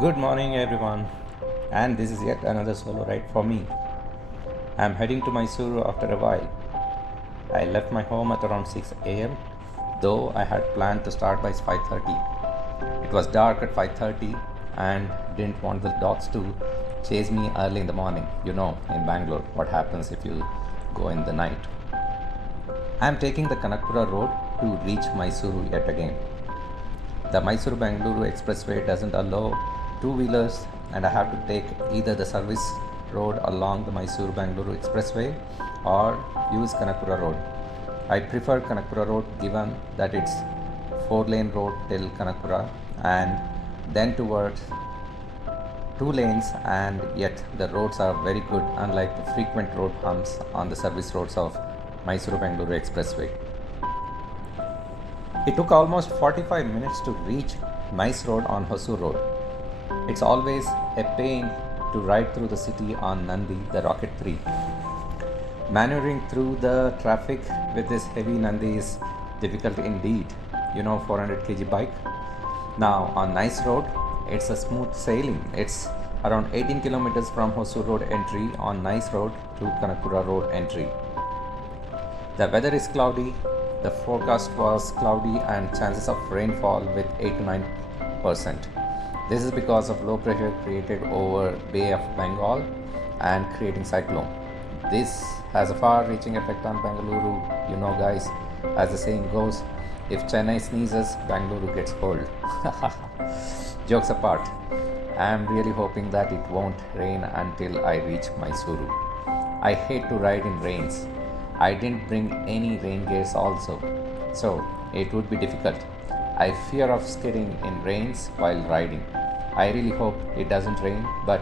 Good morning, everyone, and this is yet another solo ride for me. I'm heading to Mysuru after a while. I left my home at around 6 a.m., though I had planned to start by 5:30. It was dark at 5:30 and didn't want the dogs to chase me early in the morning. You know, in Bangalore, what happens if you go in the night. I'm taking the Kanakpura road to reach Mysuru yet again. The Mysuru Bangalore Expressway doesn't allow two-wheelers, and I have to take either the service road along the Mysuru Bangalore Expressway or use Kanakpura Road. I prefer Kanakpura Road given that it's 4-lane road till Kanakpura and then towards 2 lanes, and yet the roads are very good unlike the frequent road humps on the service roads of Mysuru Bangalore Expressway. It took almost 45 minutes to reach Nice Road on Hosur Road. It's always a pain to ride through the city on Nandi, the Rocket 3. Maneuvering through the traffic with this heavy Nandi is difficult indeed. 400 kg bike. Now on Nice Road, it's a smooth sailing. It's around 18 kilometers from Hosur Road entry on Nice Road to Kanakpura Road entry. The weather is cloudy. The forecast was cloudy and chances of rainfall with 8 to 9%. This is because of low pressure created over Bay of Bengal and creating cyclone. This has a far-reaching effect on Bengaluru. Guys, as the saying goes, if Chennai sneezes, Bengaluru gets cold. Jokes apart, I am really hoping that it won't rain until I reach Mysuru. I hate to ride in rains. I didn't bring any rain gears also, so it would be difficult. I fear of skidding in rains while riding. I really hope it doesn't rain, but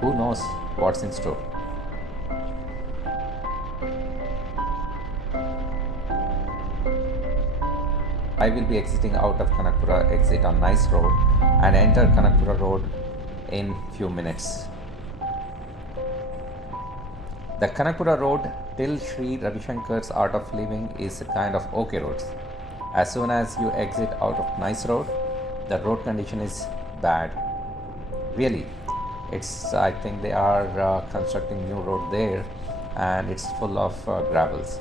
who knows what's in store. I will be exiting out of Kanakpura exit on Nice Road and enter Kanakpura Road in few minutes. The Kanakpura Road till Sri Ravi Shankar's Art of Living is a kind of okay roads. As soon as you exit out of Nice Road, the road condition is bad. Really, I think they are constructing new road there, and it's full of gravels.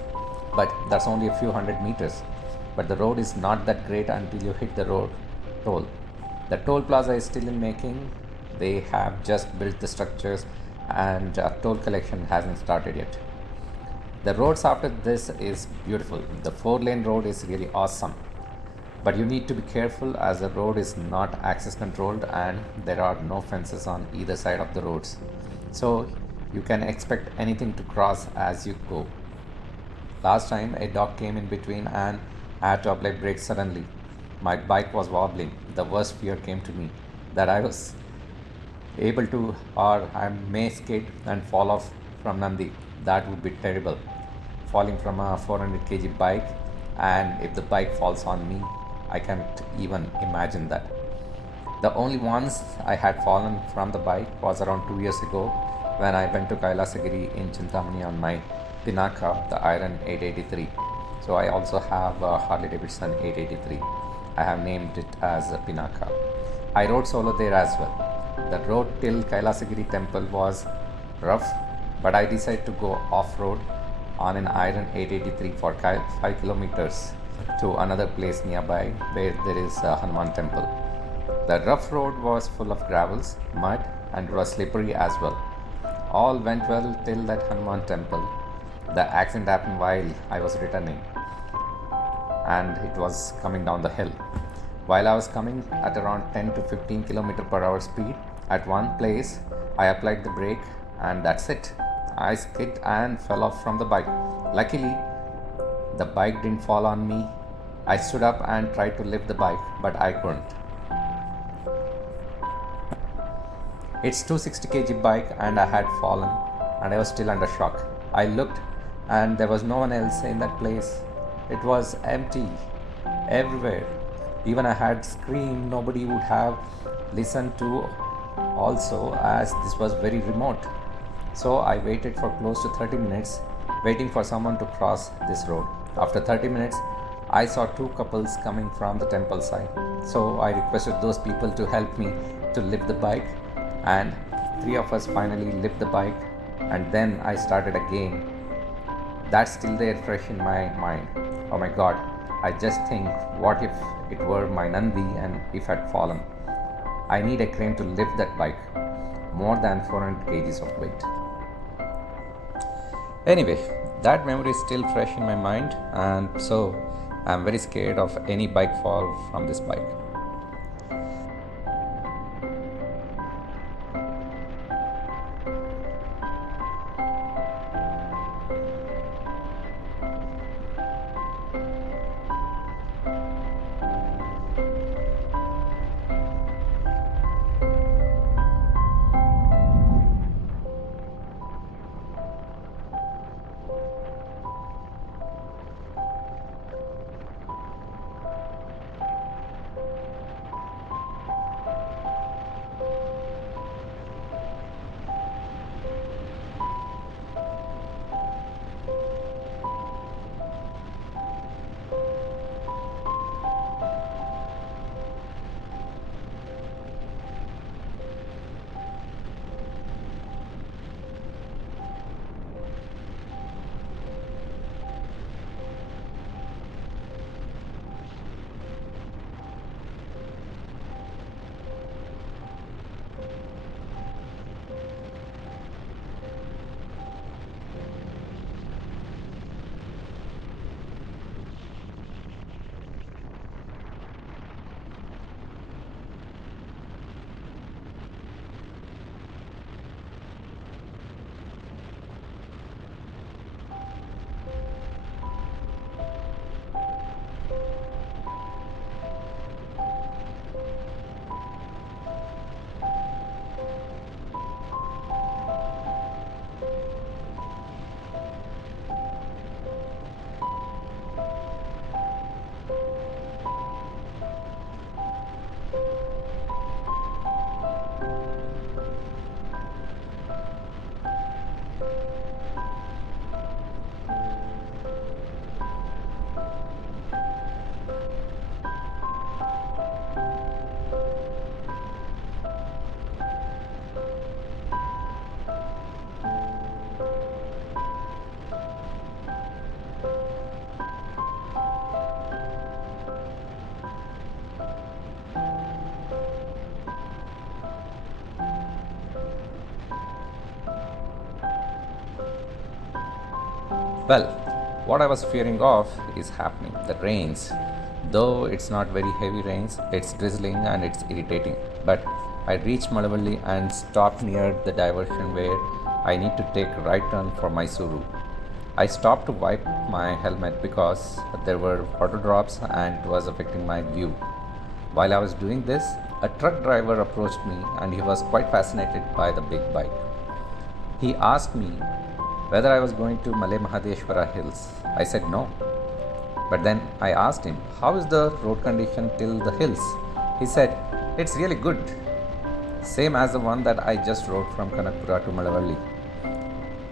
But that's only a few hundred meters. But the road is not that great until you hit the road toll. The toll plaza is still in making. They have just built the structures and toll collection hasn't started yet. The roads after this is beautiful. The 4-lane road is really awesome. But you need to be careful as the road is not access controlled and there are no fences on either side of the roads. So you can expect anything to cross as you go. Last time a dog came in between and I had to apply brakes suddenly. My bike was wobbling. The worst fear came to me that I was able to, or I may skid and fall off from Nandi. That would be terrible. Falling from a 400 kg bike, and if the bike falls on me, I can't even imagine that. The only once I had fallen from the bike was around 2 years ago when I went to Kailasagiri in Chintamani on my Pinaka, the Iron 883. So I also have a Harley Davidson 883. I have named it as Pinaka. I rode solo there as well. The road till Kailasagiri temple was rough, but I decided to go off-road on an Iron 883 for 5 kilometers to another place nearby where there is a Hanuman temple. The rough road was full of gravels, mud, and it was slippery as well. All went well till that Hanuman temple. The accident happened while I was returning and it was coming down the hill. While I was coming at around 10 to 15 km per hour speed, at one place I applied the brake and that's it. I skid and fell off from the bike. Luckily, the bike didn't fall on me. I stood up and tried to lift the bike, but I couldn't. It's 260 kg bike and I had fallen and I was still under shock. I looked and there was no one else in that place. It was empty everywhere. Even I had screamed, nobody would have listened to also, as this was very remote. So I waited for close to 30 minutes waiting for someone to cross this road. After 30 minutes, I saw two couples coming from the temple side. So I requested those people to help me to lift the bike, and three of us finally lift the bike, and then I started again. That's still there fresh in my mind. Oh my god, I just think, what if it were my Nandi and if had fallen? I need a crane to lift that bike, more than 400 kgs of weight. Anyway, that memory is still fresh in my mind, and so I'm very scared of any bike fall from this bike. Well, what I was fearing of is happening. The rains. Though it's not very heavy rains, it's drizzling and it's irritating. But I reached Malavalli and stopped near the diversion where I need to take a right turn for Mysuru. I stopped to wipe my helmet because there were water drops and it was affecting my view. While I was doing this, a truck driver approached me and he was quite fascinated by the big bike. He asked me whether I was going to Malay Mahadeshwara Hills. I said no. But then I asked him, how is the road condition till the hills? He said, it's really good. Same as the one that I just rode from Kanakpura to Malavalli.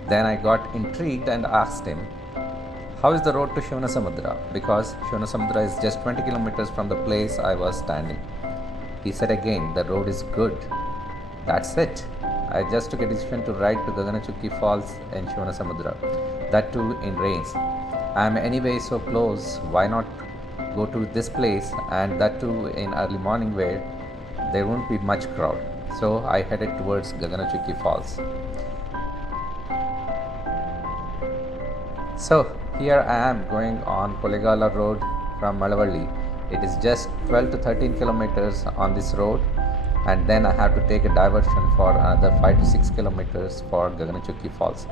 Then I got intrigued and asked him, how is the road to Shivanasamudra? Because Shivanasamudra is just 20 kilometers from the place I was standing. He said again, the road is good. That's it. I just took a decision to ride to Gaganachukki Falls in Shivanasamudra, that too in rains. I am anyway so close, why not go to this place, and that too in early morning where there won't be much crowd. So I headed towards Gaganachukki Falls. So here I am going on Kolegala road from Malavalli. It is just 12 to 13 kilometers on this road, and then I have to take a diversion for another 5 to 6 kilometers for Gaganachukki Falls.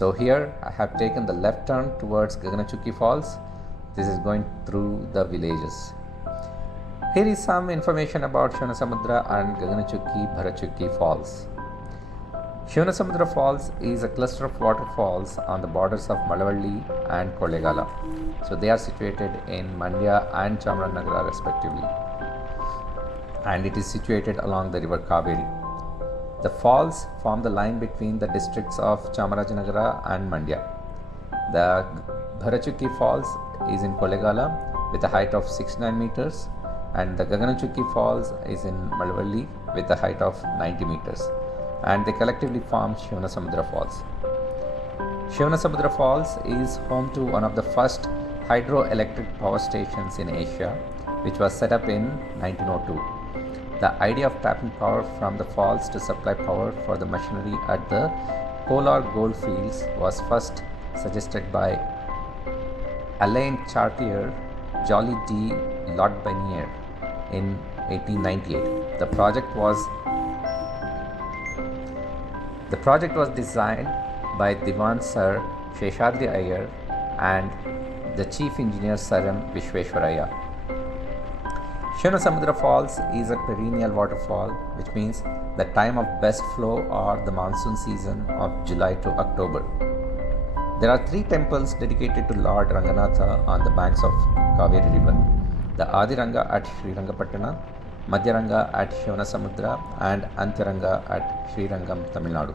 So here I have taken the left turn towards Gaganachukki Falls. This is going through the villages. Here is some information about Shivanasamudra and Gaganachukki Falls. Shivanasamudra Falls is a cluster of waterfalls on the borders of Malavalli and Kollegala. So they are situated in Mandya and Chamarajanagar respectively. And it is situated along the river Kaveri. The falls form the line between the districts of Chamarajanagar and Mandya. The Bharachukki Falls is in Kollegala with a height of 69 meters, and the Gaganachukki Falls is in Malavalli with a height of 90 meters, and they collectively form Shivanasamudra Falls. Shivanasamudra Falls is home to one of the first hydroelectric power stations in Asia, which was set up in 1902. The idea of tapping power from the falls to supply power for the machinery at the Kolar gold fields was first suggested by Alain Chartier Jolly D. Lotbiniere in 1898. The project was designed by Diwan Sir Sheshadri Iyer and the Chief Engineer Sir M. Vishweshwaraya. Shivanasamudra Falls is a perennial waterfall, which means the time of best flow or the monsoon season of July to October. There are 3 temples dedicated to Lord Ranganatha on the banks of Kaveri river. The Adiranga at Srirangapatna, Madhyaranga at Shivanasamudra, and Antyaranga at Srirangam, Tamil Nadu.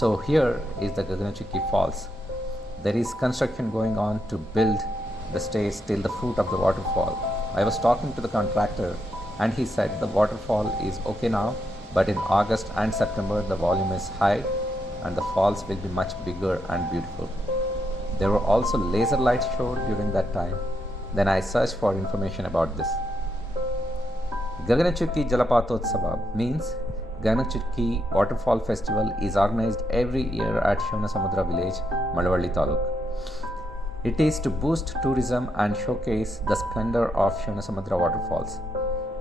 So here is the Gaganachukki Falls. There is construction going on to build the stairs till the foot of the waterfall. I was talking to the contractor and he said the waterfall is okay now, but in August and September the volume is high and the falls will be much bigger and beautiful. There were also laser light show during that time. Then I searched for information about this. Gaganachukki Jalapatotsava means Gaganachukki Waterfall Festival is organized every year at Shivanasamudra village, Malavalli Taluk. It is to boost tourism and showcase the splendor of Shivanasamudra waterfalls.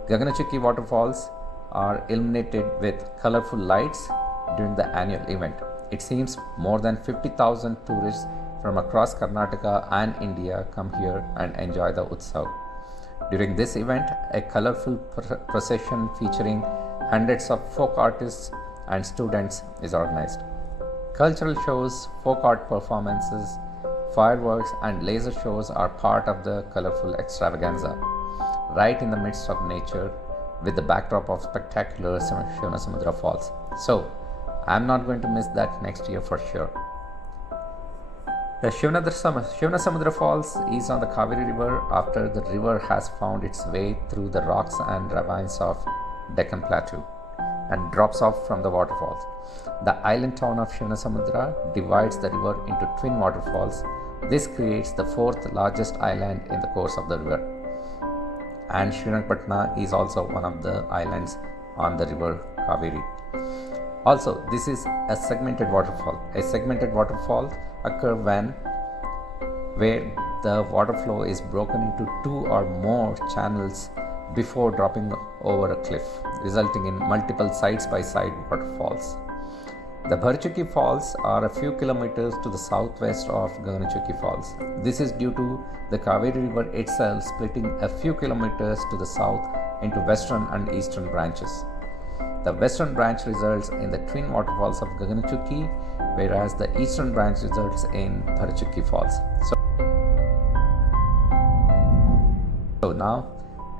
Gaganachukki waterfalls are illuminated with colorful lights during the annual event. It seems more than 50,000 tourists from across Karnataka and India come here and enjoy the Utsav. During this event, a colorful procession featuring hundreds of folk artists and students is organized. Cultural shows, folk art performances, fireworks, and laser shows are part of the colorful extravaganza, right in the midst of nature with the backdrop of spectacular Shivanasamudra Falls. So, I'm not going to miss that next year for sure. The Shivanasamudra Falls is on the Kaveri River after the river has found its way through the rocks and ravines of Deccan Plateau and drops off from the waterfalls. The island town of Shivanasamudra divides the river into twin waterfalls. This creates the fourth largest island in the course of the river. And Srirangapatna is also one of the islands on the river Kaveri. Also, this is a segmented waterfall. A segmented waterfall occurs where the water flow is broken into two or more channels before dropping over a cliff, resulting in multiple side-by-side waterfalls. The Bharchukki Falls are a few kilometers to the southwest of Gaganachukki Falls. This is due to the Kaveri River itself splitting a few kilometers to the south into western and eastern branches. The western branch results in the twin waterfalls of Gaganachukki, whereas the eastern branch results in Bharchukki Falls. So now,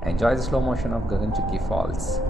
enjoy the slow motion of Gaganachukki Falls.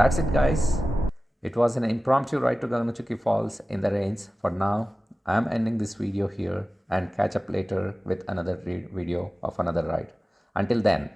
that's it, guys. It was an impromptu ride to Gaganachukki Falls in the rains. For now, I'm ending this video here and catch up later with another video of another ride. Until then,